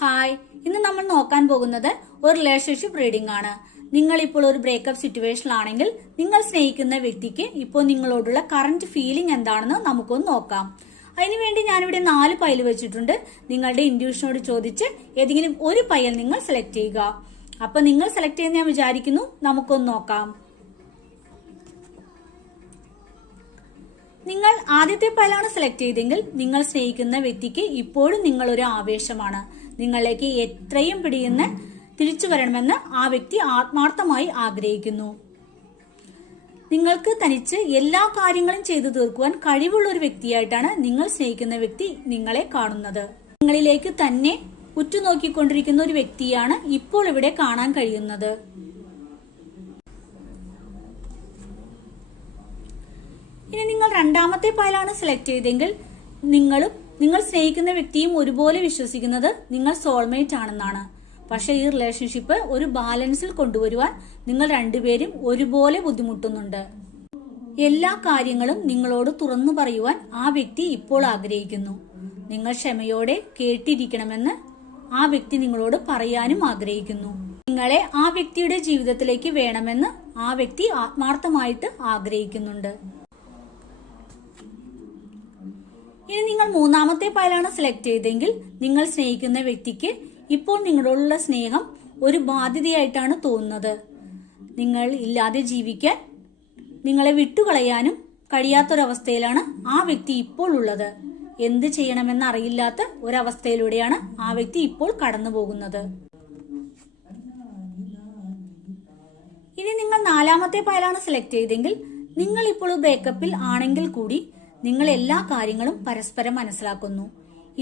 Hi, ഇന്ന് നമ്മൾ നോക്കാൻ പോകുന്നത് ഒരു റിലേഷൻഷിപ്പ് റീഡിംഗ് ആണ്. നിങ്ങൾ ഇപ്പോൾ ഒരു ബ്രേക്കപ്പ് സിറ്റുവേഷനിലാണെങ്കിൽ നിങ്ങൾ സ്നേഹിക്കുന്ന വ്യക്തിക്ക് ഇപ്പോൾ നിങ്ങളോടുള്ള കറന്റ് ഫീലിംഗ് എന്താണെന്ന് നമുക്കൊന്ന് നോക്കാം. അതിനുവേണ്ടി ഞാനിവിടെ 4 പൈൽ വെച്ചിട്ടുണ്ട്. നിങ്ങളുടെ ഇൻഡ്യൂഷനോട് ചോദിച്ച് ഏതെങ്കിലും ഒരു പൈൽ നിങ്ങൾ സെലക്ട് ചെയ്യുക. അപ്പൊ നിങ്ങൾ സെലക്ട് ചെയ്യുന്ന ഞാൻ വിചാരിക്കുന്നു. നമുക്കൊന്ന് നോക്കാം. നിങ്ങൾ ആദ്യത്തെ പൈലാണ് സെലക്ട് ചെയ്തെങ്കിൽ നിങ്ങൾ സ്നേഹിക്കുന്ന വ്യക്തിക്ക് ഇപ്പോഴും നിങ്ങളൊരു ആവേശമാണ്. നിങ്ങളിലേക്ക് എത്രയും പിടിയുന്ന തിരിച്ചു വരണമെന്ന് ആ വ്യക്തി ആത്മാർത്ഥമായി ആഗ്രഹിക്കുന്നു. നിങ്ങൾക്ക് തനിച്ച് എല്ലാ കാര്യങ്ങളും ചെയ്തു തീർക്കുവാൻ കഴിവുള്ള ഒരു വ്യക്തിയായിട്ടാണ് നിങ്ങൾ സ്നേഹിക്കുന്ന വ്യക്തി നിങ്ങളെ കാണുന്നത്. നിങ്ങളിലേക്ക് തന്നെ ഉറ്റുനോക്കിക്കൊണ്ടിരിക്കുന്ന ഒരു വ്യക്തിയാണ് ഇപ്പോൾ ഇവിടെ കാണാൻ കഴിയുന്നത്. ഇനി നിങ്ങൾ രണ്ടാമത്തെ പൈലാണ് സെലക്ട് ചെയ്തെങ്കിൽ നിങ്ങൾ സ്നേഹിക്കുന്ന വ്യക്തിയും ഒരുപോലെ വിശ്വസിക്കുന്നത് നിങ്ങൾ സോൾമേറ്റ് ആണെന്നാണ്. പക്ഷെ ഈ റിലേഷൻഷിപ്പ് ഒരു ബാലൻസിൽ കൊണ്ടുവരുവാൻ നിങ്ങൾ രണ്ടുപേരും ഒരുപോലെ ബുദ്ധിമുട്ടുന്നുണ്ട്. എല്ലാ കാര്യങ്ങളും നിങ്ങളോട് തുറന്നു പറയുവാൻ ആ വ്യക്തി ഇപ്പോൾ ആഗ്രഹിക്കുന്നു. നിങ്ങൾ ക്ഷമയോടെ കേട്ടിരിക്കണമെന്ന് ആ വ്യക്തി നിങ്ങളോട് പറയാനും ആഗ്രഹിക്കുന്നു. നിങ്ങളെ ആ വ്യക്തിയുടെ ജീവിതത്തിലേക്ക് വേണമെന്ന് ആ വ്യക്തി ആത്മാർത്ഥമായിട്ട് ആഗ്രഹിക്കുന്നുണ്ട്. ഇനി നിങ്ങൾ മൂന്നാമത്തെ പൈലാണ് സെലക്ട് ചെയ്തെങ്കിൽ നിങ്ങൾ സ്നേഹിക്കുന്ന വ്യക്തിക്ക് ഇപ്പോൾ നിങ്ങളോടുള്ള സ്നേഹം ഒരു ബാധ്യതയായിട്ടാണ് തോന്നുന്നത്. നിങ്ങൾ ഇല്ലാതെ ജീവിക്കാൻ, നിങ്ങളെ വിട്ടുകളയാനും കഴിയാത്തൊരവസ്ഥയിലാണ് ആ വ്യക്തി ഇപ്പോൾ ഉള്ളത്. എന്ത് ചെയ്യണമെന്ന് അറിയില്ലാത്ത ഒരവസ്ഥയിലൂടെയാണ് ആ വ്യക്തി ഇപ്പോൾ കടന്നു പോകുന്നത്. ഇനി നിങ്ങൾ നാലാമത്തെ പൈലാണ് സെലക്ട് ചെയ്തെങ്കിൽ നിങ്ങൾ ഇപ്പോൾ ബ്രേക്കപ്പിൽ ആണെങ്കിൽ കൂടി നിങ്ങൾ എല്ലാ കാര്യങ്ങളും പരസ്പരം മനസ്സിലാക്കുന്നു.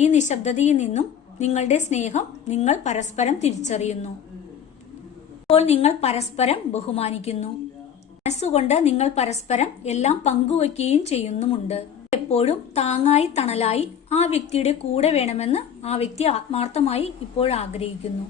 ഈ നിശബ്ദതയിൽ നിന്നും നിങ്ങളുടെ സ്നേഹം നിങ്ങൾ പരസ്പരം തിരിച്ചറിയുന്നു. ഇപ്പോൾ നിങ്ങൾ പരസ്പരം ബഹുമാനിക്കുന്നു. മനസ്സുകൊണ്ട് നിങ്ങൾ പരസ്പരം എല്ലാം പങ്കുവയ്ക്കുകയും ചെയ്യുന്നുമുണ്ട്. എപ്പോഴും താങ്ങായി തണലായി ആ വ്യക്തിയുടെ കൂടെ വേണമെന്ന് ആ വ്യക്തി ആത്മാർത്ഥമായി ഇപ്പോൾ ആഗ്രഹിക്കുന്നു.